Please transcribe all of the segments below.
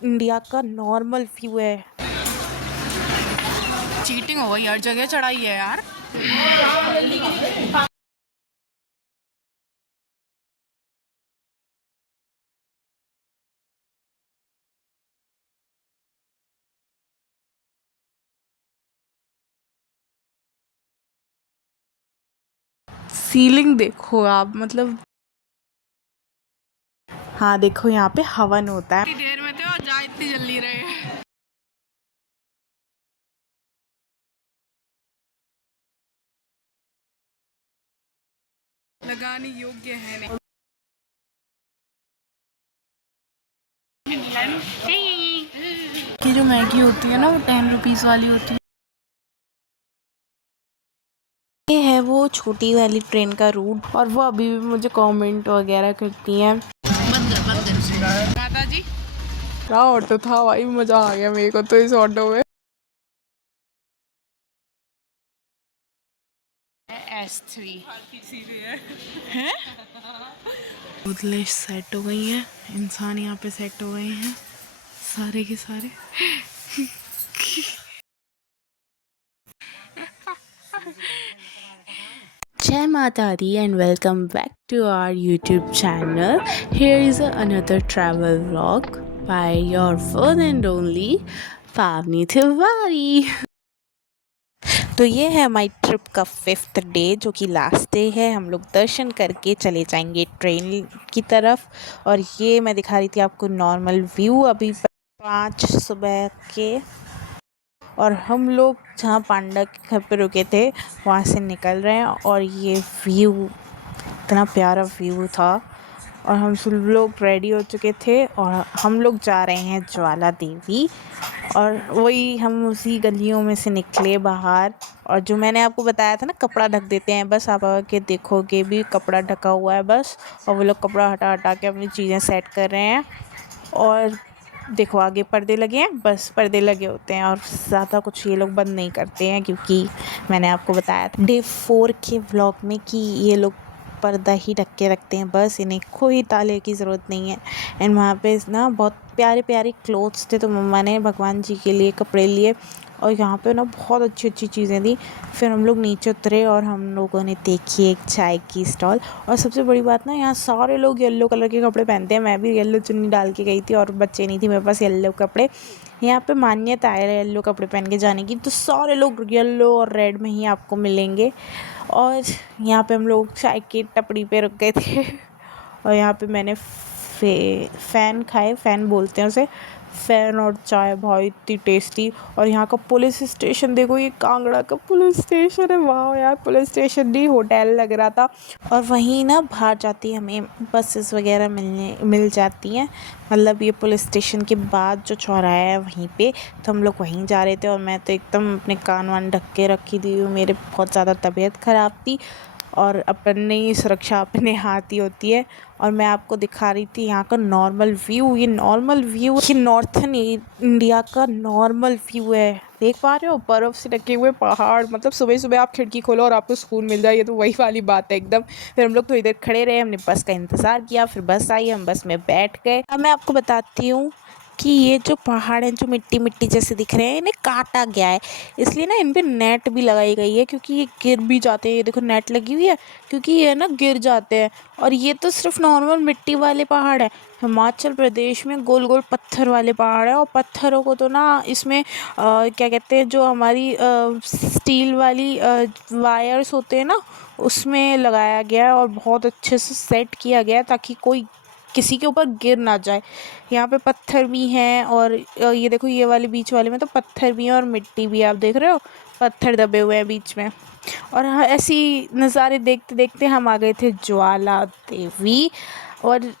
India का normal view है। Cheating हो गई, हर जगह चढ़ाई है यार। सीलिंग देखो आप, मतलब हाँ देखो यहाँ पे हवन होता है। इतनी देर में थे और जा इतनी जल्दी रहे। लगाने योग्य है नहीं। कि जो मैगी होती है ना वो 10 रुपीस वाली होती है। ये है वो छोटी वाली ट्रेन का रूट, और वो अभी भी मुझे कमेंट वगैरह करती हैं। माता जी क्या ऑटो था भाई, मजा आ गया मेरे को तो इस ऑटो में। S3 है। बोतलें सेट हो गई हैं, इंसान यहाँ पे सेट हो गए हैं सारे के सारे। Jai Mata Di and welcome back to our YouTube channel. Here is another travel vlog by your one and only Pavni Tiwari. तो ये है हमारी ट्रिप का 5th डे, जो कि लास्ट डे है। हम लोग दर्शन करके चले जाएंगे ट्रेन की तरफ। और ये मैं दिखा रही थी आपको नॉर्मल व्यू अभी 5 सुबह के। और हम लोग जहाँ पांडा के घर पे रुके थे वहाँ से निकल रहे हैं, और ये व्यू इतना प्यारा व्यू था। और हम सब लोग रेडी हो चुके थे और हम लोग जा रहे हैं ज्वाला देवी। और वही हम उसी गलियों में से निकले बाहर। और जो मैंने आपको बताया था ना, कपड़ा ढक देते हैं, बस आप आके देखोगे भी कपड़ा ढका हुआ है बस। और वो लोग कपड़ा हटा हटा के अपनी चीज़ें सेट कर रहे हैं। और देखो आगे पर्दे लगे हैं, बस पर्दे लगे होते हैं, और ज़्यादा कुछ ये लोग बंद नहीं करते हैं, क्योंकि मैंने आपको बताया था डे 4 के व्लॉग में कि ये लोग पर्दा ही ढक के रखते हैं बस, इन्हें कोई ताले की ज़रूरत नहीं है। एंड वहाँ पे ना बहुत प्यारे प्यारे क्लोथ्स थे, तो मम्मा ने भगवान जी के लिए कपड़े लिए। और यहाँ पे ना बहुत अच्छी अच्छी चीज़ें थी। फिर हम लोग नीचे उतरे और हम लोगों ने देखी एक चाय की स्टॉल। और सबसे बड़ी बात ना, यहाँ सारे लोग येलो कलर के कपड़े पहनते हैं। मैं भी येलो चुन्नी डाल के गई थी और बच्चे नहीं थी मेरे पास येलो कपड़े। यहाँ पे मान्यता है येलो कपड़े पहन के जाने की, तो सारे लोग येलो और रेड में ही आपको मिलेंगे। और यहाँ पे हम लोग चाय की टपड़ी पे रुक गए थे। और यहाँ पे मैंने फ़ैन खाए, फ़ैन बोलते हैं उसे, फ़ैन और चाय भाई इतनी टेस्टी। और यहाँ का पुलिस स्टेशन देखो, ये कांगड़ा का पुलिस स्टेशन है। वाह यार, पुलिस स्टेशन नहीं होटल लग रहा था। और वहीं ना बाहर जाती हमें बसेस वगैरह मिल जाती हैं, मतलब ये पुलिस स्टेशन के बाद जो चौराहा है वहीं पे। तो हम लोग वहीं जा रहे थे, और मैं तो एकदम अपने कान वान ढक के रखी थी, मेरे बहुत ज़्यादा तबीयत ख़राब थी। और अपनी सुरक्षा अपने हाथ ही होती है। और मैं आपको दिखा रही थी यहाँ का नॉर्मल व्यू। ये नॉर्थन इंडिया का नॉर्मल व्यू है। देख पा रहे हो, बर्फ़ से ढके हुए पहाड़, मतलब सुबह सुबह आप खिड़की खोलो और आपको सुकून मिल जाए, ये तो वही वाली बात है एकदम। फिर हम लोग थोड़ी देर खड़े रहे, हमने बस का इंतज़ार किया, फिर बस आई, हम बस में बैठ गए। अब मैं आपको बताती हूँ कि ये जो पहाड़ हैं, जो मिट्टी मिट्टी जैसे दिख रहे हैं, इन्हें काटा गया है, इसलिए ना इन पे नेट भी लगाई गई है, क्योंकि ये गिर भी जाते हैं। ये देखो नेट लगी हुई है, क्योंकि ये ना गिर जाते हैं। और ये तो सिर्फ नॉर्मल मिट्टी वाले पहाड़ हैं। हिमाचल प्रदेश में गोल गोल पत्थर वाले पहाड़ हैं, और पत्थरों को तो ना इसमें क्या कहते हैं, जो हमारी स्टील वाली वायर्स होते हैं ना, उसमें लगाया गया है, और बहुत अच्छे से सेट किया गया है ताकि कोई किसी के ऊपर गिर ना जाए। यहाँ पे पत्थर भी हैं, और ये देखो ये वाले बीच वाले में तो पत्थर भी हैं और मिट्टी भी, आप देख रहे हो पत्थर दबे हुए हैं बीच में। और हाँ, ऐसी नज़ारे देखते देखते हम आ गए थे ज्वाला देवी। और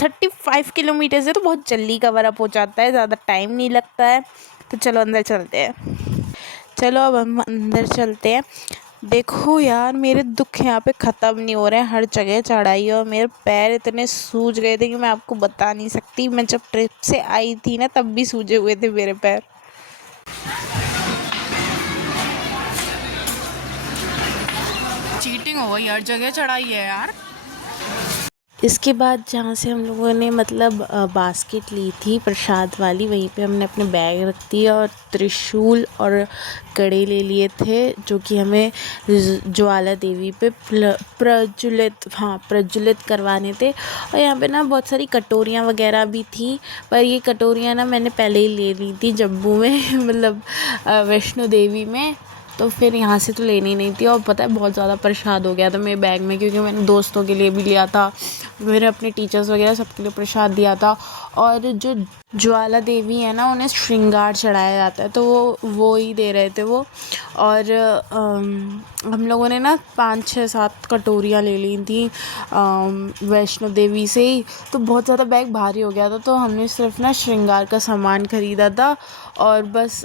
35 किलोमीटर से तो बहुत जल्दी कवर अप हो जाता है, ज़्यादा टाइम नहीं लगता है। तो चलो अंदर चलते हैं। चलो अब हम अंदर चलते हैं। देखो यार, मेरे दुख यहाँ पे ख़त्म नहीं हो रहे हैं, हर जगह चढ़ाई, और मेरे पैर इतने सूज गए थे कि मैं आपको बता नहीं सकती। मैं जब ट्रिप से आई थी ना, तब भी सूजे हुए थे मेरे पैर। चीटिंग हो गई, हर जगह चढ़ाई है यार। इसके बाद जहाँ से हम लोगों ने मतलब बास्केट ली थी प्रसाद वाली, वहीं पे हमने अपने बैग रख दिया और त्रिशूल और कड़े ले लिए थे, जो कि हमें ज्वाला देवी पे प्रज्वलित करवाने थे। और यहाँ पे ना बहुत सारी कटोरियाँ वगैरह भी थी, पर ये कटोरियाँ ना मैंने पहले ही ले ली थी जम्मू में मतलब वैष्णो देवी में, तो फिर यहाँ से तो लेनी नहीं थी। और पता है बहुत ज़्यादा प्रसाद हो गया था मेरे बैग में, क्योंकि मैंने दोस्तों के लिए भी लिया था, मैंने अपने टीचर्स वगैरह सबके लिए प्रसाद दिया था। और जो ज्वाला देवी है ना, उन्हें श्रृंगार चढ़ाया जाता है, तो वो ही दे रहे थे वो। और हम लोगों ने ना 5 6 7 कटोरियाँ ले ली थी वैष्णो देवी से ही, तो बहुत ज़्यादा बैग भारी हो गया था, तो हमने सिर्फ ना श्रृंगार का सामान ख़रीदा था और बस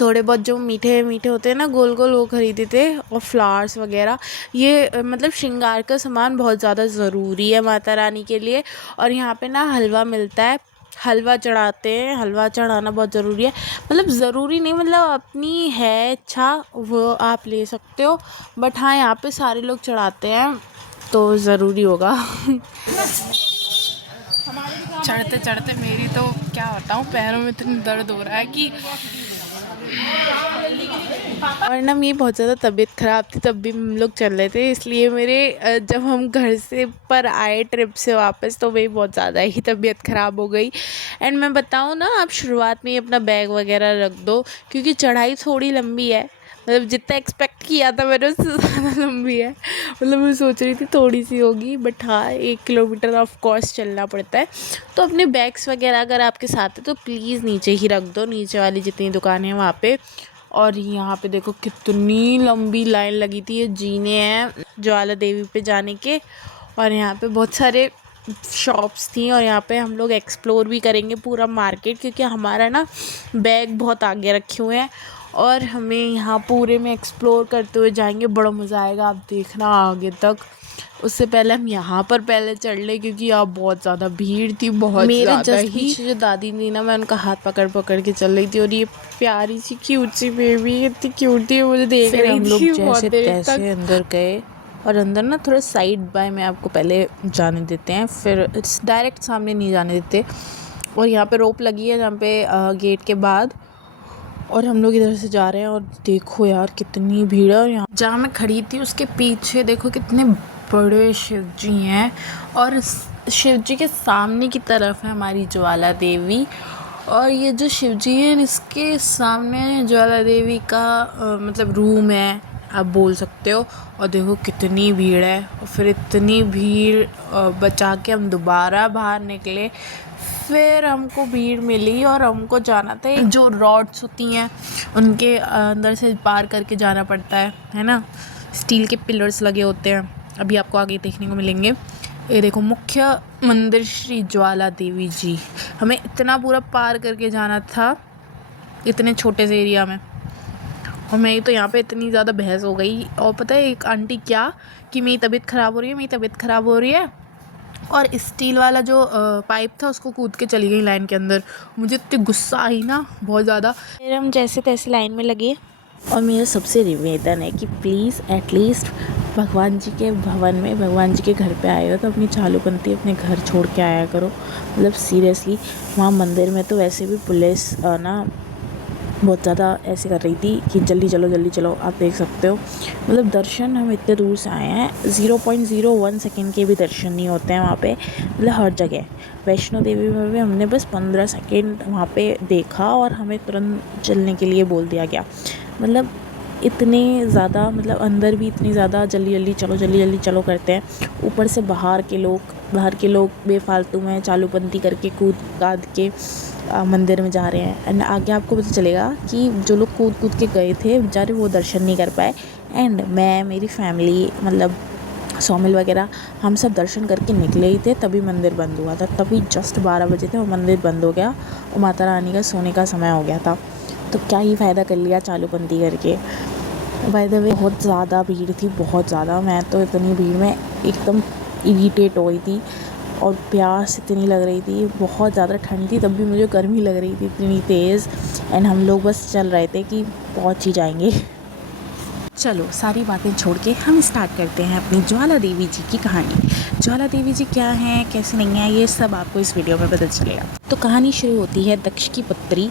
थोड़े बहुत जो मीठे मीठे होते हैं ना गोल गोल, वो ख़रीदे थे, और फ्लावर्स वगैरह। ये मतलब श्रृंगार का सामान बहुत ज़्यादा ज़रूरी है माता रानी के लिए। और यहाँ पे ना हलवा मिलता है, हलवा चढ़ाते हैं, हलवा चढ़ाना बहुत ज़रूरी है। मतलब ज़रूरी नहीं, मतलब अपनी है इच्छा वो आप ले सकते हो, बट हाँ यहाँ पे सारे लोग चढ़ाते हैं तो ज़रूरी होगा। चढ़ते चढ़ते मेरी तो क्या बताऊँ, पैरों में इतनी दर्द हो रहा है कि और ना मेरी बहुत ज़्यादा तबीयत ख़राब थी, तब भी हम लोग चल रहे थे, इसलिए मेरे जब हम घर से पर आए ट्रिप से वापस, तो मेरी बहुत ज़्यादा ही तबीयत ख़राब हो गई। एंड मैं बताऊँ ना, आप शुरुआत में ही अपना बैग वगैरह रख दो, क्योंकि चढ़ाई थोड़ी लंबी है, मतलब जितना एक्सपेक्ट किया था मैंने उससे ज़्यादा लंबी है। मतलब मैं सोच रही थी थोड़ी सी होगी, बट हाँ 1 किलोमीटर ऑफ कोर्स चलना पड़ता है। तो अपने बैग्स वगैरह अगर आपके साथ है तो प्लीज़ नीचे ही रख दो, नीचे वाली जितनी दुकानें हैं वहाँ पे। और यहाँ पे देखो कितनी लंबी लाइन लगी थी, ये जीने हैं ज्वाला देवी पे जाने के। और यहाँ पे बहुत सारे शॉप्स थी, और यहाँ पे हम लोग एक्सप्लोर भी करेंगे पूरा मार्केट, क्योंकि हमारा ना बैग बहुत आगे रखे हुए हैं और हमें यहाँ पूरे में एक्सप्लोर करते हुए जाएंगे। बड़ा मज़ा आएगा, आप देखना आगे तक। उससे पहले हम यहाँ पर पहले चढ़ ले, क्योंकि यहाँ बहुत ज़्यादा भीड़ थी, बहुत मेरे ज़्यादा जस्ट ही। पीछे जो दादी थी ना, मैं उनका हाथ पकड़ पकड़ के चल रही थी, और ये प्यारी सी क्यूट सी बेबी इतनी क्यूट थी, मुझे देख फिर रही हम लोग थी बहुत जैसे देर तैसे तक। अंदर गए, और अंदर ना थोड़ा साइड बाय में आपको पहले जाने देते हैं, फिर डायरेक्ट सामने नहीं जाने देते। और यहाँ पे रोप लगी है जहाँ पे गेट के बाद, और हम लोग इधर से जा रहे हैं। और देखो यार कितनी भीड़ है, और यहाँ जहाँ मैं खड़ी थी उसके पीछे देखो कितने बड़े शिव जी हैं, और शिव जी के सामने की तरफ है हमारी ज्वाला देवी। और ये जो शिव जी हैं इसके सामने ज्वाला देवी का मतलब रूम है, आप बोल सकते हो। और देखो कितनी भीड़ है, और फिर इतनी भीड़ बचा के हम दोबारा बाहर निकले। फिर हमको भीड़ मिली और हमको जाना था, जो रॉड्स होती हैं उनके अंदर से पार करके जाना पड़ता है ना। स्टील के पिलर्स लगे होते हैं, अभी आपको आगे देखने को मिलेंगे। ये देखो मुख्य मंदिर श्री ज्वाला देवी जी, हमें इतना पूरा पार करके जाना था इतने छोटे से एरिया में। और मैं तो यहाँ पे इतनी ज़्यादा बहस हो गई, और पता है एक आंटी क्या कि मेरी तबीयत ख़राब हो रही है, मेरी तबीयत ख़राब हो रही है, और स्टील वाला जो पाइप था उसको कूद के चली गई लाइन के अंदर। मुझे इतनी गुस्सा आई ना बहुत ज़्यादा। फिर हम जैसे तैसे लाइन में लगे, और मेरा सबसे निवेदन है कि प्लीज़ एटलीस्ट भगवान जी के भवन में, भगवान जी के घर पे आए हो तो अपनी चालूपंथी अपने घर छोड़ के आया करो। मतलब सीरियसली वहाँ मंदिर में तो वैसे भी पुलिस ना बहुत ज़्यादा ऐसे कर रही थी कि जल्दी चलो, आप देख सकते हो। मतलब दर्शन, हम इतने दूर से आए हैं, 0.01 सेकेंड के भी दर्शन नहीं होते हैं वहाँ पे, मतलब हर जगह। वैष्णो देवी में भी हमने बस 15 सेकेंड वहाँ पे देखा और हमें तुरंत चलने के लिए बोल दिया गया। मतलब इतने ज़्यादा, मतलब अंदर भी इतनी ज़्यादा जल्दी जल्दी चलो करते हैं। ऊपर से बाहर के लोग बेफालतू में चालूपंथी करके कूद काद के मंदिर में जा रहे हैं। एंड आगे आपको पता चलेगा कि जो लोग कूद के गए थे बेचारे वो दर्शन नहीं कर पाए। एंड मैं, मेरी फैमिली, मतलब सौमिल वगैरह, हम सब दर्शन करके निकले ही थे, तभी मंदिर बंद हुआ था। तभी जस्ट 12 बजे थे और मंदिर बंद हो गया, और माता रानी का सोने का समय हो गया था। तो क्या ही फ़ायदा कर लिया चालूपंथी करके। बाय द वे बहुत ज़्यादा भीड़ थी, बहुत ज़्यादा। मैं तो इतनी भीड़ में एकदम इरिटेट हो गई थी, और प्यास इतनी लग रही थी, बहुत ज़्यादा ठंड थी, तब भी मुझे गर्मी लग रही थी इतनी तेज़। एंड हम लोग बस चल रहे थे कि पहुंच ही जाएंगे। चलो सारी बातें छोड़ के हम स्टार्ट करते हैं अपनी ज्वाला देवी जी की कहानी। ज्वाला देवी जी क्या हैं, कैसे नहीं हैं, ये सब आपको इस वीडियो में पता चलेगा। तो कहानी शुरू होती है दक्ष की पुत्री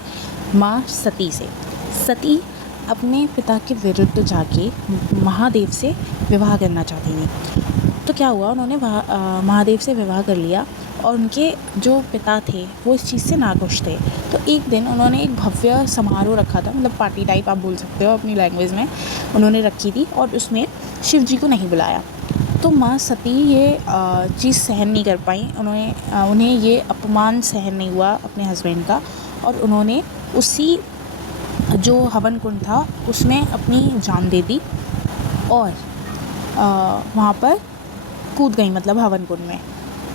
माँ सती से। सती अपने पिता के विरुद्ध जाके महादेव से विवाह करना चाहती थी। तो क्या हुआ, उन्होंने महादेव से विवाह कर लिया और उनके जो पिता थे वो इस चीज़ से नाखुश थे। तो एक दिन उन्होंने एक भव्य समारोह रखा था, मतलब पार्टी टाइप आप बोल सकते हो अपनी लैंग्वेज में, उन्होंने रखी थी और उसमें शिव जी को नहीं बुलाया। तो माँ सती ये चीज़ सहन नहीं कर पाई, उन्हें ये अपमान सहन नहीं हुआ अपने हस्बैंड का, और उन्होंने उसी जो हवन कुंड था उसमें अपनी जान दे दी और वहाँ पर कूद गई, मतलब हवन कुंड में।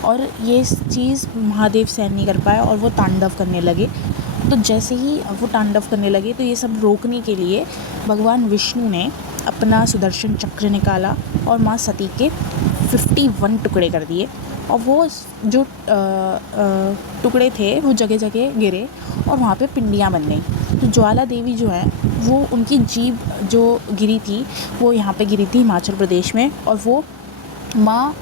और ये चीज़ महादेव सहन नहीं कर पाए और वो तांडव करने लगे। तो जैसे ही वो तांडव करने लगे तो ये सब रोकने के लिए भगवान विष्णु ने अपना सुदर्शन चक्र निकाला और माँ सती के 51 टुकड़े कर दिए, और वो जो टुकड़े थे वो जगह जगह गिरे और वहाँ पे पिंडियाँ बन गई। तो ज्वाला देवी जो है वो, उनकी जीभ जो गिरी थी वो यहाँ पे गिरी थी हिमाचल प्रदेश में, और वो माँ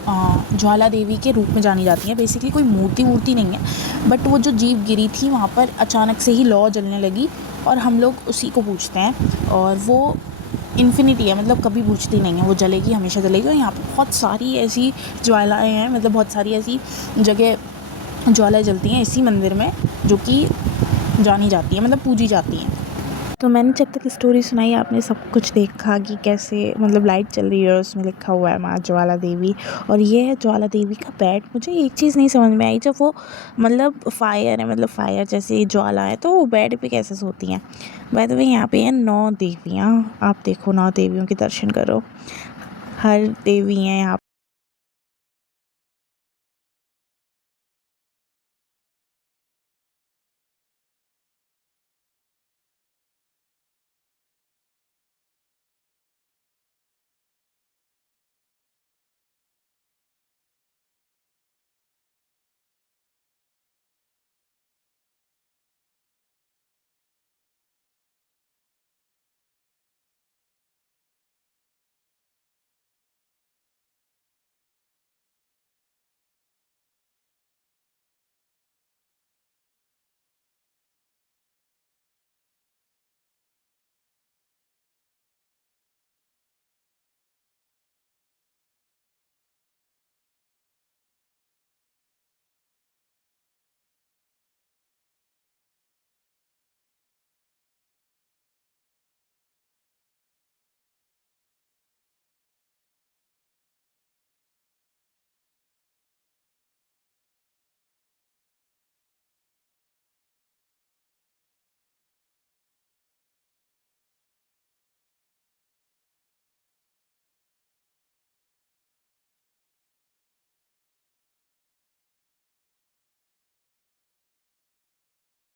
ज्वाला देवी के रूप में जानी जाती हैं। बेसिकली कोई मूर्ति नहीं है, बट वो जो जीभ गिरी थी वहाँ पर अचानक से ही लौ जलने लगी और हम लोग उसी को पूजते हैं, और वो इन्फिनिटी है, मतलब कभी बुझती नहीं है, वो जलेगी, हमेशा जलेगी। और यहाँ पर बहुत सारी ऐसी ज्वालाएँ हैं, मतलब बहुत सारी ऐसी जगह ज्वालाएँ जलती हैं इसी मंदिर में, जो कि जानी जाती है, मतलब पूजी जाती हैं। तो मैंने जब तक स्टोरी सुनाई आपने सब कुछ देखा कि कैसे, मतलब लाइट चल रही है, उसमें लिखा हुआ है माँ ज्वाला देवी, और ये है ज्वाला देवी का बेड। मुझे एक चीज़ नहीं समझ में आई, जब वो मतलब फायर है, मतलब फायर जैसे ज्वाला है, तो वो बेड पे कैसे सोती हैं। बाय द वे यहाँ पे है 9 देवियाँ, आप देखो 9 देवियों के दर्शन करो, हर देवी हैं यहाँ।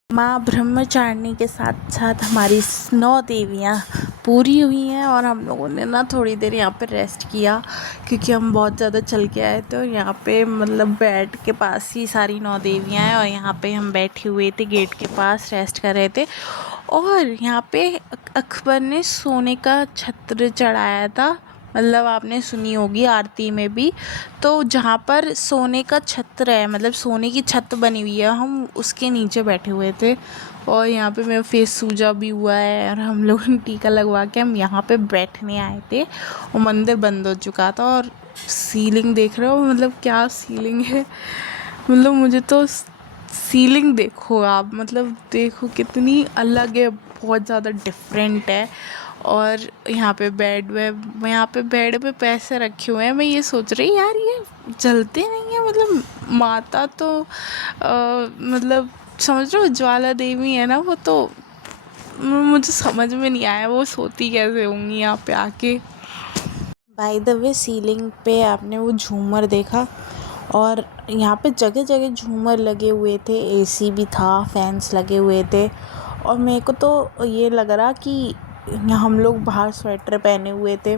माँ ब्रह्मचारिणी के साथ साथ हमारी 9 देवियाँ पूरी हुई हैं, और हम लोगों ने ना थोड़ी देर यहाँ पे रेस्ट किया क्योंकि हम बहुत ज़्यादा चल के आए। तो यहाँ पे मतलब बेड के पास ही सारी 9 देवियाँ हैं, और यहाँ पे हम बैठे हुए थे गेट के पास, रेस्ट कर रहे थे। और यहाँ पे अकबर ने सोने का छत्र चढ़ाया था, मतलब आपने सुनी होगी आरती में भी। तो जहाँ पर सोने का छत्र है, मतलब सोने की छत बनी हुई है, हम उसके नीचे बैठे हुए थे। और यहाँ पे मेरा फेस सूजा भी हुआ है, और हम लोगों ने टीका लगवा के हम यहाँ पे बैठने आए थे, और मंदिर बंद हो चुका था। और सीलिंग देख रहे हो, मतलब क्या सीलिंग है, मतलब मुझे तो सीलिंग देखो आप, मतलब देखो कितनी अलग है, बहुत ज़्यादा डिफरेंट है। और यहाँ पे बेड पे पैसे रखे हुए हैं। मैं ये सोच रही यार ये जलते नहीं है, मतलब माता तो मतलब समझ रहे हो ज्वाला देवी है ना, वो तो मुझे समझ में नहीं आया वो सोती कैसे होंगी यहाँ पे आके। बाय द वे सीलिंग पे आपने वो झूमर देखा, और यहाँ पे जगह जगह झूमर लगे हुए थे, एसी भी था, फैंस लगे हुए थे। और मेरे को तो ये लग रहा कि हम लोग बाहर स्वेटर पहने हुए थे,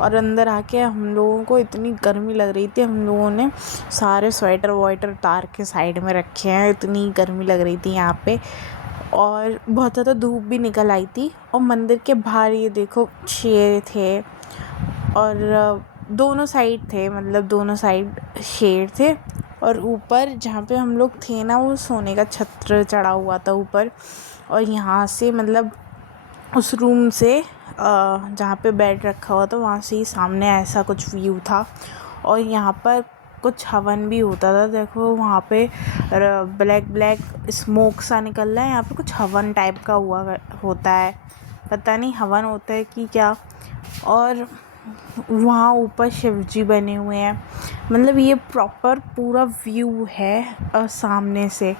और अंदर आके हम लोगों को इतनी गर्मी लग रही थी, हम लोगों ने सारे स्वेटर वॉइटर उतार के साइड में रखे हैं, इतनी गर्मी लग रही थी यहाँ पे। और बहुत ज़्यादा धूप भी निकल आई थी। और मंदिर के बाहर ये देखो शेर थे, और दोनों साइड थे, मतलब दोनों साइड शेर थे। और ऊपर जहाँ पे हम लोग थे ना, वो सोने का छत्र चढ़ा हुआ था ऊपर। और यहाँ से मतलब उस रूम से जहाँ पे बेड रखा हुआ था वहाँ से ही सामने ऐसा कुछ व्यू था। और यहाँ पर कुछ हवन भी होता था। देखो वहाँ पे ब्लैक ब्लैक स्मोक सा निकल रहा है। यहाँ पे कुछ हवन टाइप का होता है, पता नहीं हवन होता है कि क्या। और वहाँ ऊपर शिव जी बने हुए हैं। मतलब ये प्रॉपर पूरा व्यू है सामने से।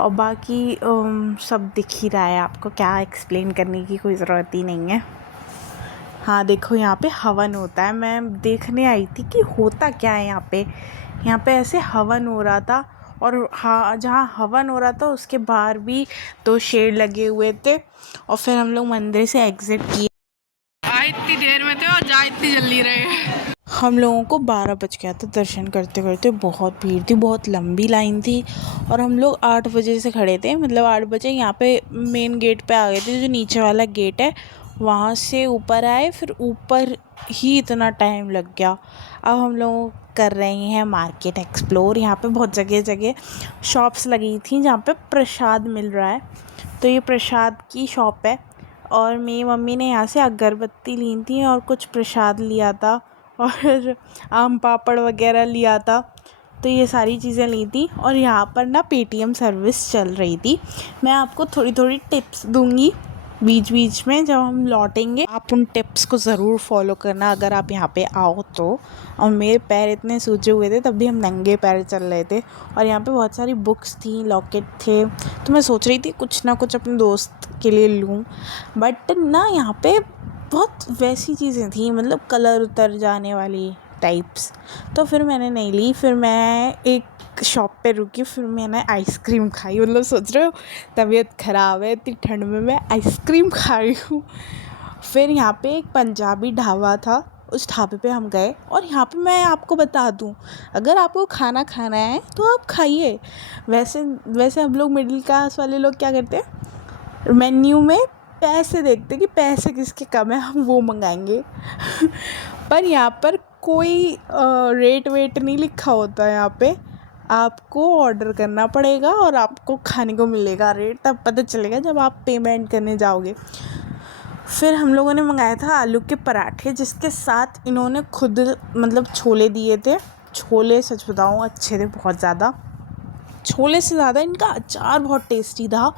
और बाकी सब दिख ही रहा है आपको, क्या एक्सप्लेन करने की कोई ज़रूरत ही नहीं है। हाँ देखो यहाँ पे हवन होता है। मैं देखने आई थी कि होता क्या है यहाँ पे। यहाँ पे ऐसे हवन हो रहा था। और हाँ, जहाँ हवन हो रहा था उसके बाहर भी 2 शेर लगे हुए थे। और फिर हम लोग मंदिर से एग्ज़िट किए। आ इतनी देर में थे और जा इतनी जल्दी रहे। हम लोगों को 12 बज गया था दर्शन करते करते। बहुत भीड़ थी, बहुत लंबी लाइन थी। और हम लोग 8 बजे से खड़े थे, मतलब 8 बजे यहाँ पे मेन गेट पे आ गए थे, जो नीचे वाला गेट है वहाँ से ऊपर आए। फिर ऊपर ही इतना टाइम लग गया। अब हम लोग कर रहे हैं मार्केट एक्सप्लोर। यहाँ पे बहुत जगह जगह शॉप्स लगी थी जहाँ पे प्रसाद मिल रहा है। तो ये प्रसाद की शॉप है। और मेरी मम्मी ने यहाँ से अगरबत्ती ली थी और कुछ प्रसाद लिया था, और आम पापड़ वगैरह लिया था। तो ये सारी चीज़ें ली थी। और यहाँ पर ना पेटीएम सर्विस चल रही थी। मैं आपको थोड़ी थोड़ी टिप्स दूंगी बीच बीच में जब हम लौटेंगे। आप उन टिप्स को ज़रूर फॉलो करना अगर आप यहाँ पे आओ तो। और मेरे पैर इतने सूजे हुए थे, तब भी हम नंगे पैर चल रहे थे। और यहाँ पे बहुत सारी बुक्स थी, लॉकेट थे। तो मैं सोच रही थी कुछ ना कुछ अपने दोस्त के लिए लूँ। बट ना यहाँ पे बहुत वैसी चीज़ें थी, मतलब कलर उतर जाने वाली टाइप्स। तो फिर मैंने नहीं ली। फिर मैं एक शॉप पे रुकी, फिर मैंने आइसक्रीम खाई। मतलब सोच रहे हो, तबीयत ख़राब है, इतनी ठंड में मैं आइसक्रीम खा रही हूँ। फिर यहाँ पे एक पंजाबी ढाबा था, उस ढाबे पे हम गए। और यहाँ पे मैं आपको बता दूँ, अगर आपको खाना खाना है तो आप खाइए। वैसे वैसे हम लोग मिडिल क्लास वाले लोग क्या करते हैं, मेन्यू में पैसे देखते कि पैसे किसके कम है, हम वो मंगाएंगे। पर यहाँ पर कोई रेट वेट नहीं लिखा होता है। यहाँ पे आपको ऑर्डर करना पड़ेगा और आपको खाने को मिलेगा। रेट तब पता चलेगा जब आप पेमेंट करने जाओगे। फिर हम लोगों ने मंगाया था आलू के पराठे, जिसके साथ इन्होंने खुद मतलब छोले दिए थे। छोले सच बताऊँ अच्छे थे बहुत ज़्यादा। छोले से ज़्यादा इनका अचार बहुत टेस्टी था।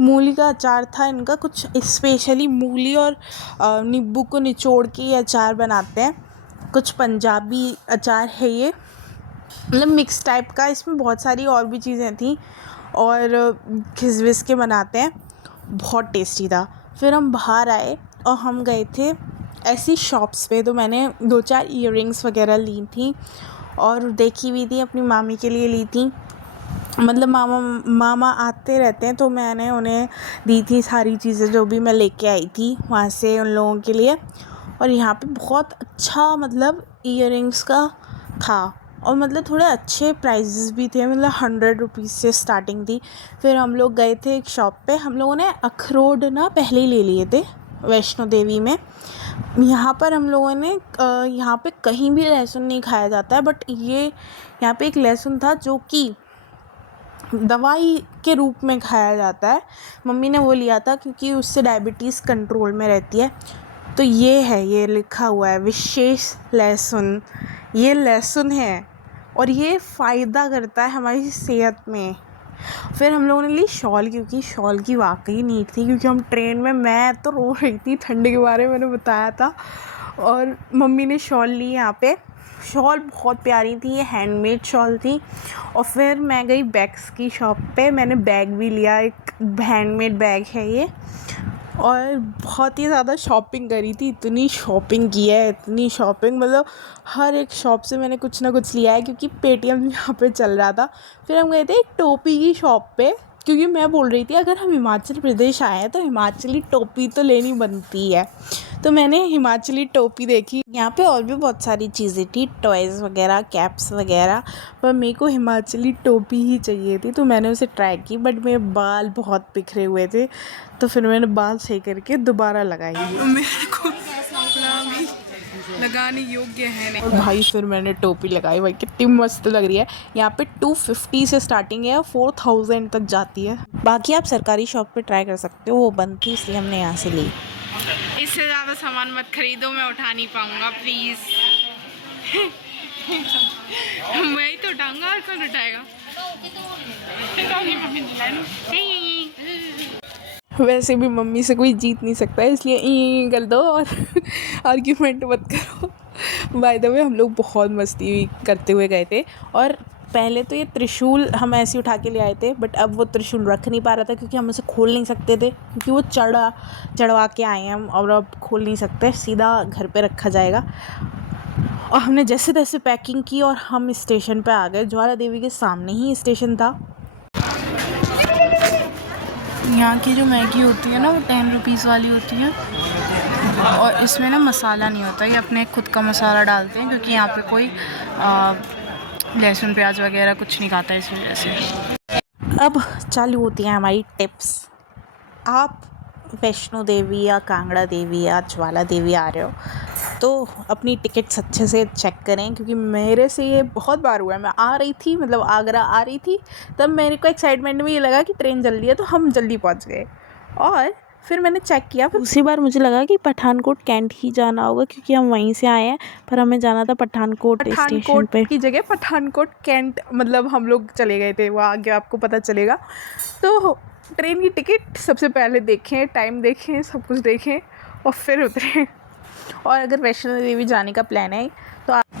मूली का अचार था इनका, कुछ स्पेशली मूली और नींबू को निचोड़ के ये अचार बनाते हैं। कुछ पंजाबी अचार है ये, मतलब मिक्स टाइप का। इसमें बहुत सारी और भी चीज़ें थी और घिस के बनाते हैं। बहुत टेस्टी था। फिर हम बाहर आए और हम गए थे ऐसी शॉप्स पे। तो मैंने 2-4 ईयरिंग्स वगैरह ली थी और देखी भी थी, अपनी मामी के लिए ली थी। मतलब मामा आते रहते हैं, तो मैंने उन्हें दी थी सारी चीज़ें जो भी मैं लेके आई थी वहाँ से उन लोगों के लिए। और यहाँ पे बहुत अच्छा मतलब ईयरिंग्स का था, और मतलब थोड़े अच्छे प्राइजेस भी थे, मतलब 100 रुपीज़ से स्टार्टिंग थी। फिर हम लोग गए थे एक शॉप पे, हम लोगों ने अखरोट ना पहले ही ले लिए थे वैष्णो देवी में। यहाँ पर हम लोगों ने यहाँ पे कहीं भी लहसुन नहीं खाया जाता है, बट ये यहाँ पे एक लहसुन था जो कि दवाई के रूप में खाया जाता है। मम्मी ने वो लिया था क्योंकि उससे डायबिटीज़ कंट्रोल में रहती है। तो ये है, ये लिखा हुआ है विशेष लहसुन। ये लहसुन है और ये फ़ायदा करता है हमारी सेहत में। फिर हम लोगों ने ली शॉल, क्योंकि शॉल की वाकई नीड थी, क्योंकि हम ट्रेन में, मैं तो रो रही थी ठंड के बारे में, मैंने बताया था। और मम्मी ने शॉल ली। यहाँ पे शॉल बहुत प्यारी थी, ये हैंडमेड शॉल थी। और फिर मैं गई बैग्स की शॉप पे, मैंने बैग भी लिया, एक हैंडमेड बैग है ये। और बहुत ही ज़्यादा शॉपिंग करी थी, इतनी शॉपिंग की है, इतनी शॉपिंग, मतलब हर एक शॉप से मैंने कुछ ना कुछ लिया है, क्योंकि पेटीएम यहाँ पे चल रहा था। फिर हम गए थे एक टोपी की शॉप पे, क्योंकि मैं बोल रही थी अगर हम हिमाचल प्रदेश आए हैं तो हिमाचली टोपी तो लेनी बनती है। तो मैंने हिमाचली टोपी देखी। यहाँ पे और भी बहुत सारी चीज़ें थी, टॉयज़ वगैरह, कैप्स वगैरह, पर मेरे को हिमाचली टोपी ही चाहिए थी। तो मैंने उसे ट्राई की, बट मेरे बाल बहुत बिखरे हुए थे, तो फिर मैंने बाल सही करके दोबारा लगाई। मेरे को लगाने योग्य है नहीं। और भाई फिर मैंने टोपी लगाई, भाई कितनी मस्त लग रही है। यहाँ पे 250 से स्टार्टिंग है, 4000 तक जाती है। बाकी आप सरकारी शॉप पे ट्राई कर सकते हो, वो बंद थी इसलिए हमने यहाँ से ली। इससे ज़्यादा सामान मत खरीदो, मैं उठा नहीं पाऊँगा प्लीज़। मैं ही तो उठाऊँगा और कौन उठाएगा। वैसे भी मम्मी से कोई जीत नहीं सकता है, इसलिए ई कर दो और आर्ग्यूमेंट मत करो। बाय द वे हम लोग बहुत मस्ती करते हुए गए थे, और पहले तो ये त्रिशूल हम ऐसे उठा के ले आए थे, बट अब वो त्रिशूल रख नहीं पा रहा था क्योंकि हम उसे खोल नहीं सकते थे, क्योंकि वो चढ़वा के आए हैं हम, और अब खोल नहीं सकते, सीधा घर पे रखा जाएगा। और हमने जैसे तैसे पैकिंग की और हम स्टेशन पे आ गए। ज्वाला देवी के सामने ही स्टेशन था। यहाँ की जो मैगी होती है ना, वो 10 रुपीज़ वाली होती है, और इसमें ना मसाला नहीं होता, ये अपने खुद का मसाला डालते हैं, क्योंकि यहाँ पे कोई लहसुन प्याज वगैरह कुछ नहीं खाता, इस वजह से। अब चालू होती हैं हमारी टिप्स। आप वैष्णो देवी या कांगड़ा देवी या ज्वाला देवी आ रहे हो तो अपनी टिकट्स अच्छे से चेक करें, क्योंकि मेरे से ये बहुत बार हुआ है। मैं आ रही थी, मतलब आगरा आ रही थी, तब मेरे को एक्साइटमेंट में ये लगा कि ट्रेन जल्दी है, तो हम जल्दी पहुंच गए, और फिर मैंने चेक किया। फिर दूसरी बार मुझे लगा कि पठानकोट कैंट ही जाना होगा, क्योंकि हम वहीं से आए हैं, पर हमें जाना था पठानकोट स्टेशन पे की जगह पठानकोट कैंट, मतलब हम लोग चले गए थे, वो आगे आपको पता चलेगा। तो ट्रेन की टिकट सबसे पहले देखें, टाइम देखें, सब कुछ देखें, और फिर उतरें। और अगर वैष्णो देवी जाने का प्लान है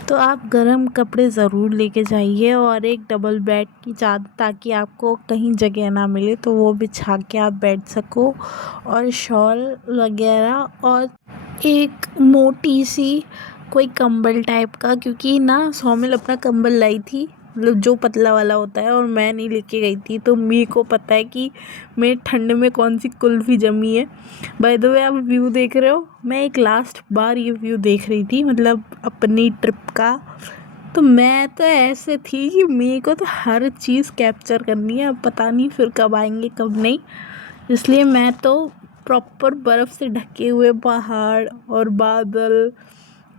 तो आप गर्म कपड़े ज़रूर लेके जाइए, और एक डबल बेड की चादर, ताकि आपको कहीं जगह ना मिले तो वो बिछा के आप बैठ सको, और शॉल वगैरह, और एक मोटी सी कोई कंबल टाइप का, क्योंकि ना सौमिल अपना कंबल लाई थी, मतलब जो पतला वाला होता है, और मैं नहीं लेके गई थी, तो मेरे को पता है कि मेरे ठंड में कौन सी कुल्फ़ी जमी है। बाय द वे आप व्यू देख रहे हो, मैं एक लास्ट बार ये व्यू देख रही थी, मतलब अपनी ट्रिप का, तो मैं तो ऐसे थी कि मेरे को तो हर चीज़ कैप्चर करनी है। अब पता नहीं फिर कब आएंगे कब नहीं, इसलिए मैं तो प्रॉपर बर्फ़ से ढके हुए पहाड़ और बादल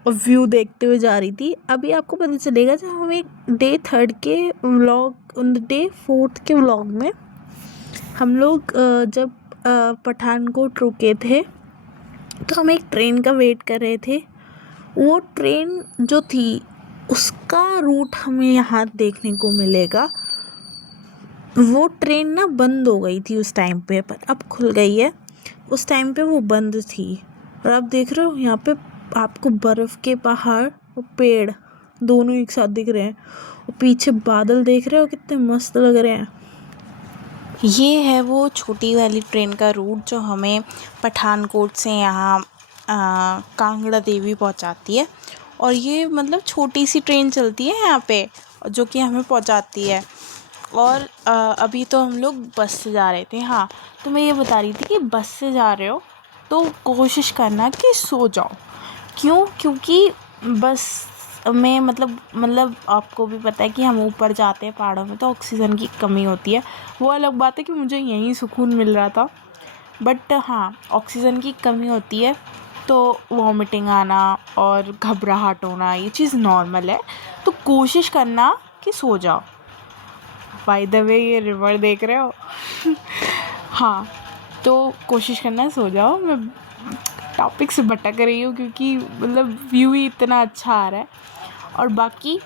और व्यू देखते हुए जा रही थी। अभी आपको पता चलेगा जब हम एक डे 3 के व्लॉग, डे 4 के व्लॉग में हम लोग जब पठानकोट रुके थे, तो हम एक ट्रेन का वेट कर रहे थे। वो ट्रेन जो थी उसका रूट हमें यहाँ देखने को मिलेगा। वो ट्रेन ना बंद हो गई थी उस टाइम पे, पर अब खुल गई है। उस टाइम पे वो बंद थी, और आप देख रहे हो यहाँ पे आपको बर्फ़ के पहाड़ और पेड़ दोनों एक साथ दिख रहे हैं, और पीछे बादल देख रहे हो कितने मस्त लग रहे हैं। ये है वो छोटी वाली ट्रेन का रूट जो हमें पठानकोट से यहाँ कांगड़ा देवी पहुँचाती है, और ये मतलब छोटी सी ट्रेन चलती है यहाँ पे जो कि हमें पहुँचाती है। और अभी तो हम लोग बस से जा रहे थे। हाँ, तो मैं ये बता रही थी कि बस से जा रहे हो तो कोशिश करना कि सो जाओ। क्यों? क्योंकि बस में मतलब आपको भी पता है कि हम ऊपर जाते हैं पहाड़ों में तो ऑक्सीजन की कमी होती है। वो अलग बात है कि मुझे यहीं सुकून मिल रहा था, बट हाँ, ऑक्सीजन की कमी होती है तो वॉमिटिंग आना और घबराहट होना, ये चीज़ नॉर्मल है। तो कोशिश करना कि सो जाओ। बाय द वे ये रिवर देख रहे हो? हाँ, तो कोशिश करना सो जाओ। मैं टॉपिक से भटक रही हूँ क्योंकि मतलब व्यू ही इतना अच्छा आ रहा है। और बाकी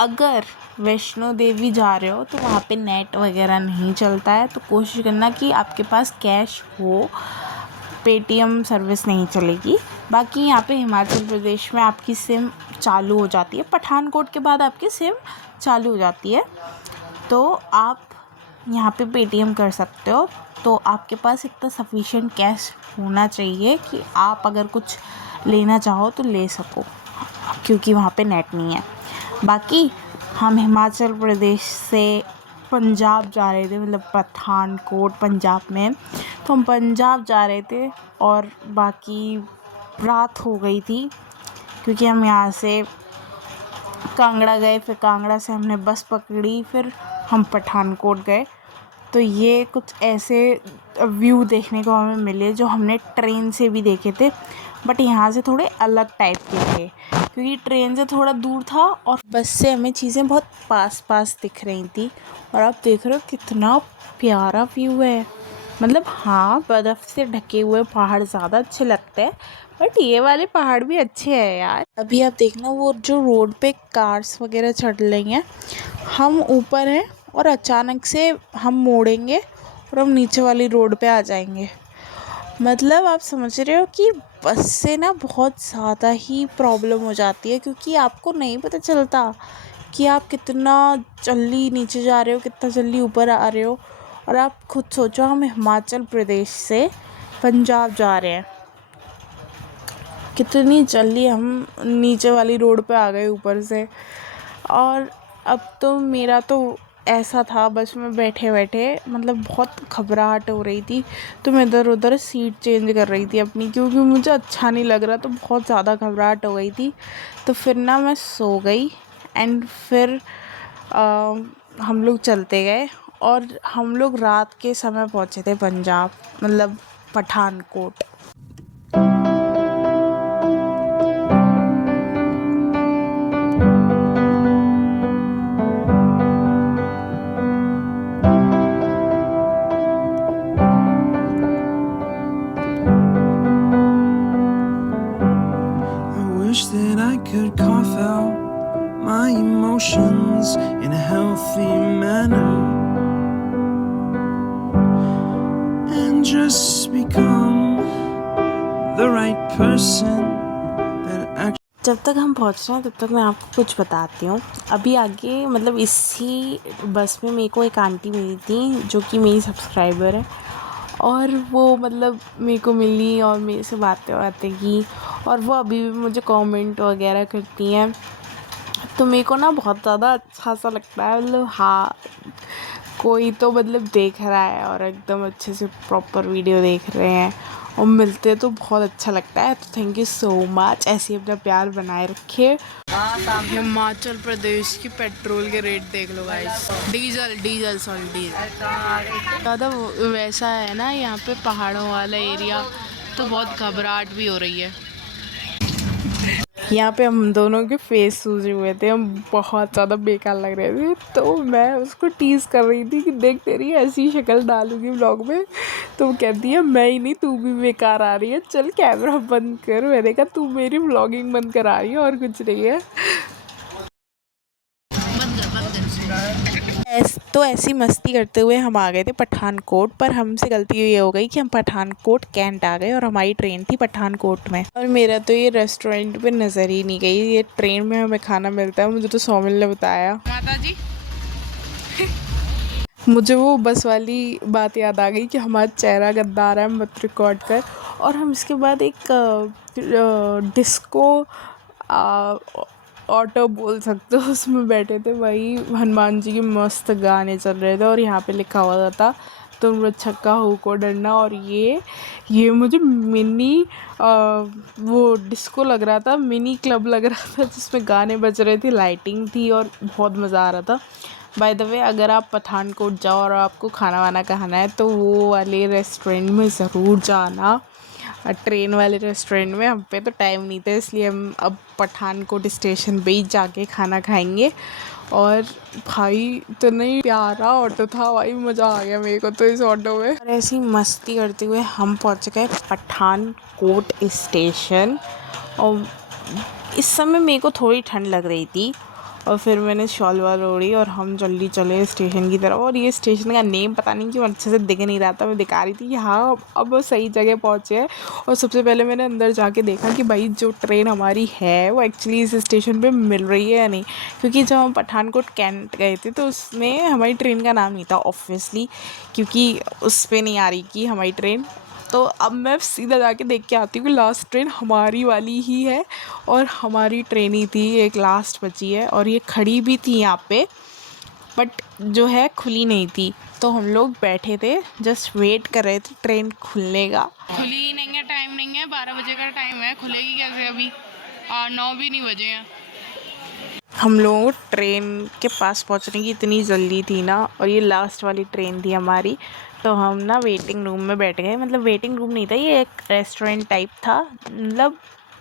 अगर वैष्णो देवी जा रहे हो तो वहाँ पे नेट वगैरह नहीं चलता है, तो कोशिश करना कि आपके पास कैश हो, पेटीएम सर्विस नहीं चलेगी। बाकी यहाँ पे हिमाचल प्रदेश में आपकी सिम चालू हो जाती है, पठानकोट के बाद आपकी सिम चालू हो जाती है, तो आप यहाँ पे पेटीएम कर सकते हो। तो आपके पास इतना सफिशिएंट कैश होना चाहिए कि आप अगर कुछ लेना चाहो तो ले सको, क्योंकि वहाँ पे नेट नहीं है। बाकी हम हिमाचल प्रदेश से पंजाब जा रहे थे, मतलब पठानकोट पंजाब में। तो हम पंजाब जा रहे थे और बाकी रात हो गई थी क्योंकि हम यहाँ से कांगड़ा गए, फिर कांगड़ा से हमने बस पकड़ी, फिर हम पठानकोट गए। तो ये कुछ ऐसे व्यू देखने को हमें मिले जो हमने ट्रेन से भी देखे थे, बट यहाँ से थोड़े अलग टाइप के थे क्योंकि ट्रेन से थोड़ा दूर था और बस से हमें चीज़ें बहुत पास पास दिख रही थी। और आप देख रहे हो कितना प्यारा व्यू है। मतलब हाँ, बर्फ़ से ढके हुए पहाड़ ज़्यादा अच्छे लगते हैं, बट ये वाले पहाड़ भी अच्छे हैं यार। अभी आप देखना, वो जो रोड पे कार्स वगैरह चल रही हैं, हम ऊपर हैं और अचानक से हम मोड़ेंगे और हम नीचे वाली रोड पे आ जाएंगे। मतलब आप समझ रहे हो कि बस से ना बहुत ज़्यादा ही प्रॉब्लम हो जाती है क्योंकि आपको नहीं पता चलता कि आप कितना जल्दी नीचे जा रहे हो, कितना जल्दी ऊपर आ रहे हो। और आप खुद सोचो, हम हिमाचल प्रदेश से पंजाब जा रहे हैं, कितनी जल्दी हम नीचे वाली रोड पे आ गए ऊपर से। और अब तो मेरा तो ऐसा था, बस में बैठे बैठे मतलब बहुत घबराहट हो रही थी, तो मैं इधर उधर सीट चेंज कर रही थी अपनी क्योंकि मुझे अच्छा नहीं लग रहा, तो बहुत ज़्यादा घबराहट हो गई थी। तो फिर ना मैं सो गई एंड फिर हम लोग चलते गए और हम लोग रात के समय पहुँचे थे पंजाब, मतलब Pathankot. Wish that I could cough out my emotions in a healthy manner and just become the right person that actually. जब तक हम पहुँच रहे हैं तब तक मैं आपको कुछ बताती हूँ। अभी आगे मतलब इसी बस में मेरे को एक आंटी मिली थी जो कि मेरी सब्सक्राइबर है, और वो मतलब मेरे को मिली और मेरे से बातें की, और वो अभी भी मुझे कमेंट वगैरह करती हैं। तो मेरे को ना बहुत ज़्यादा अच्छा सा लगता है, मतलब हाँ, कोई तो मतलब देख रहा है और एकदम अच्छे से प्रॉपर वीडियो देख रहे हैं और मिलते तो बहुत अच्छा लगता है। तो थैंक यू सो मच, ऐसे ही अपना प्यार बनाए रखिए। हिमाचल प्रदेश की पेट्रोल के रेट देख लो गाइस, डीजल ज़्यादा वैसा है ना यहाँ पे पहाड़ों वाला एरिया, तो बहुत घबराहट भी हो रही है। यहाँ पे हम दोनों के फेस सूजे हुए थे, हम बहुत ज़्यादा बेकार लग रहे थे, तो मैं उसको टीज़ कर रही थी कि देख तेरी ऐसी शक्ल डालूंगी व्लॉग में। तो वो कहती है मैं ही नहीं, तू भी बेकार आ रही है, चल कैमरा बंद कर। मैंने कहा तू मेरी व्लॉगिंग बंद करा रही है और कुछ नहीं है। तो ऐसी मस्ती करते हुए हम आ गए थे पठानकोट, पर हमसे गलती ये हो गई कि हम पठानकोट कैंट आ गए और हमारी ट्रेन थी पठानकोट में। और मेरा तो ये रेस्टोरेंट पे नज़र ही नहीं गई, ये ट्रेन में हमें खाना मिलता है, मुझे तो सोमिल ने बताया। माता जी मुझे वो बस वाली बात याद आ गई कि हमारा चेहरा गद्दार है, मत रिकॉर्ड कर। और हम इसके बाद एक डिस्को ऑटो बोल सकते हो, उसमें बैठे थे। वही हनुमान जी के मस्त गाने चल रहे थे और यहाँ पे लिखा हुआ था तुम छक्का हो को डरना। और ये मुझे मिनी वो डिस्को लग रहा था, मिनी क्लब लग रहा था जिसमें गाने बज रहे थे, लाइटिंग थी और बहुत मज़ा आ रहा था। बाय द वे, अगर आप पठानकोट जाओ और आपको खाना वाना खाना है तो वो वाले रेस्टोरेंट में ज़रूर जाना, ट्रेन वाले रेस्टोरेंट में। हम पे तो टाइम नहीं था, इसलिए हम अब पठानकोट स्टेशन पे ही जाके खाना खाएंगे। और भाई इतना ही प्यारा ऑटो था भाई, मज़ा आ गया मेरे को तो इस ऑटो में। और ऐसी मस्ती करते हुए हम पहुंच गए पठानकोट स्टेशन। और इस समय मेरे को थोड़ी ठंड लग रही थी और फिर मैंने शॉल वाल ओढ़ी और हम जल्दी चले स्टेशन की तरफ। और ये स्टेशन का नेम पता नहीं क्यों अच्छे से दिख नहीं रहा था, मैं दिखा रही थी कि हाँ अब सही जगह पहुँचे हैं। और सबसे पहले मैंने अंदर जाके देखा कि भाई जो ट्रेन हमारी है वो एक्चुअली इस स्टेशन पे मिल रही है या नहीं, क्योंकि जब हम पठानकोट कैंट गए थे तो उसमें हमारी ट्रेन का नाम नहीं था ऑब्वियसली, क्योंकि उस पर नहीं आ रही कि हमारी ट्रेन। तो अब मैं सीधा जाके देख के आती हूँ कि लास्ट ट्रेन हमारी वाली ही है और हमारी ट्रेन ही थी, एक लास्ट बची है और ये खड़ी भी थी यहाँ पे। बट जो है खुली नहीं थी, तो हम लोग बैठे थे, जस्ट वेट कर रहे थे ट्रेन खुलने का। खुली ही नहीं है, टाइम नहीं है, 12 बजे का टाइम है, खुलेगी कैसे अभी? 9 भी नहीं बजे हैं। हम लोगों को ट्रेन के पास पहुंचने की इतनी जल्दी थी ना, और ये लास्ट वाली ट्रेन थी हमारी, तो हम ना वेटिंग रूम में बैठ गए। मतलब वेटिंग रूम नहीं था, ये एक रेस्टोरेंट टाइप था, मतलब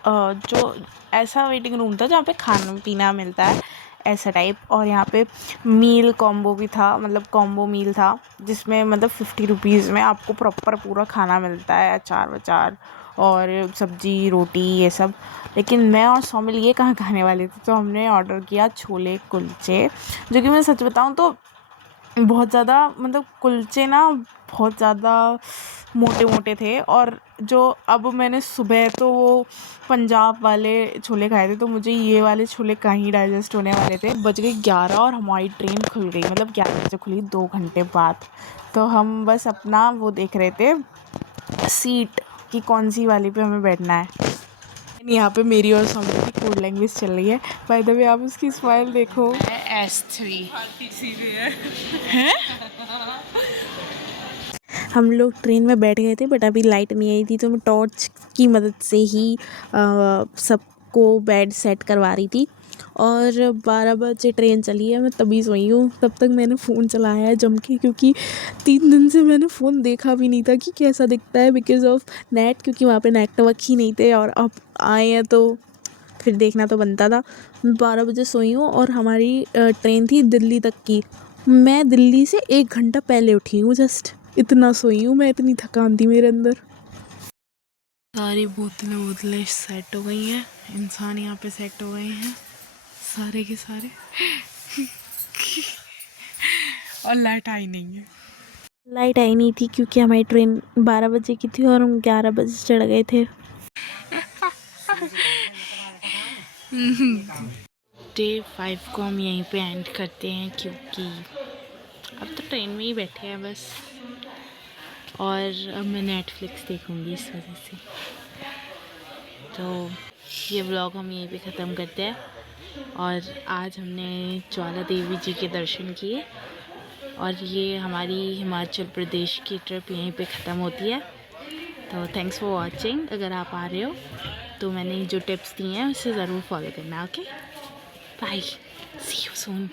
जो ऐसा वेटिंग रूम था जहाँ पे खाना पीना मिलता है, ऐसा टाइप। और यहाँ पे मील कॉम्बो भी था, मतलब कॉम्बो मील था, जिसमें मतलब 50 रुपीज़ में आपको प्रॉपर पूरा खाना मिलता है, अचार वचार और सब्जी रोटी ये सब। लेकिन मैं और सोमिल ये कहाँ खाने वाले थे, तो हमने ऑर्डर किया छोले कुलचे, जो कि मैं सच बताऊँ तो बहुत ज़्यादा, मतलब कुलचे ना बहुत ज़्यादा मोटे मोटे थे। और जो अब मैंने सुबह तो वो पंजाब वाले छोले खाए थे, तो मुझे ये वाले छोले कहीं डाइजेस्ट होने वाले थे। बज गए 11 और हमारी ट्रेन खुल गई, मतलब 11 बजे खुली, 2 घंटे बाद। तो हम बस अपना वो देख रहे थे सीट कि कौन सी वाली पे हमें बैठना है। यहाँ पे मेरी और सोमिल की कोड लैंग्वेज चल रही है। बाय द वे आप उसकी स्माइल देखो। S3 हम लोग ट्रेन में बैठ गए थे, बट अभी लाइट नहीं आई थी, तो मैं टॉर्च की मदद से ही सबको बेड सेट करवा रही थी। और 12 बजे ट्रेन चली है, मैं तभी सोई हूँ। तब तक मैंने फ़ोन चलाया है जम के, क्योंकि 3 दिन से मैंने फ़ोन देखा भी नहीं था कि कैसा दिखता है, बिकॉज़ ऑफ नेट, क्योंकि वहाँ पे नेटवर्क ही नहीं थे। और अब आए हैं तो फिर देखना तो बनता था। मैं 12 बजे सोई हूँ, और हमारी ट्रेन थी दिल्ली तक की। मैं दिल्ली से 1 घंटा पहले उठी हूँ, जस्ट इतना सोई हूँ मैं, इतनी थकान थी मेरे अंदर। सारी बोतलें सेट हो गई हैं, इंसान यहाँ पे सेट हो गए हैं सारे के सारे। और लाइट आई नहीं है। लाइट आई नहीं थी क्योंकि हमारी ट्रेन 12 बजे की थी और हम 11 बजे चढ़ गए थे। डे 5 को हम यहीं पे एंड करते हैं, क्योंकि अब तो ट्रेन में ही बैठे हैं बस। और अब मैं नेटफ्लिक्स देखूँगी इस वजह से। तो ये व्लॉग हम यहीं पे ख़त्म करते हैं। और आज हमने ज्वाला देवी जी के दर्शन किए, और ये हमारी हिमाचल प्रदेश की ट्रिप यहीं पे ख़त्म होती है। तो थैंक्स फॉर वॉचिंग। अगर आप आ रहे हो तो मैंने जो टिप्स दिए हैं उसे ज़रूर फॉलो करना। Okay, bye, see you soon.